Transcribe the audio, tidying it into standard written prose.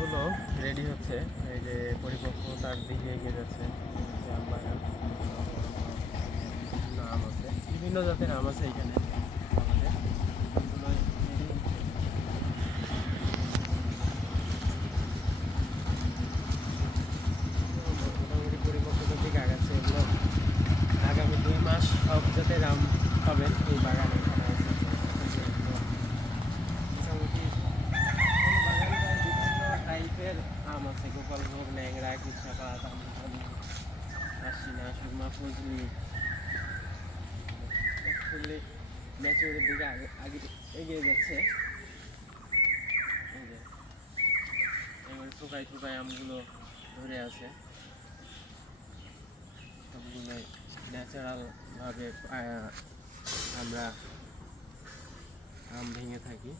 আমগুলো রেডি হচ্ছে, এই যে পরিপক্কতার দিকে এগিয়ে যাচ্ছে। আম বাগান, বিভিন্ন আম আছে, বিভিন্ন জাতের আম আছে এখানে আমাদের। আমগুলো রেডি হচ্ছে, মোটামুটি পরিপক্কতার দিকে আগাচ্ছে। এগুলো আগামী 2 মাস সব জাতের আম পাবেন এই বাগানে। এখানে আছে এই যে এগুলো মোটামুটি বাগানটায় বিভিন্ন টাইপের আম আছে, গোপালভোগ, ন্যাংরা, কৃষ্ণাপাত, আমরুপালি, আশিনা, সুরমা, ফজলি। ফুললি ম্যাচিউরের দিকে আগে আগে এগিয়ে যাচ্ছে। এই যে এবার থোকায় থোকায় আমগুলো ধরে আছে, সবগুলোই ন্যাচারালভাবে আমরা আম ভেঙে থাকি।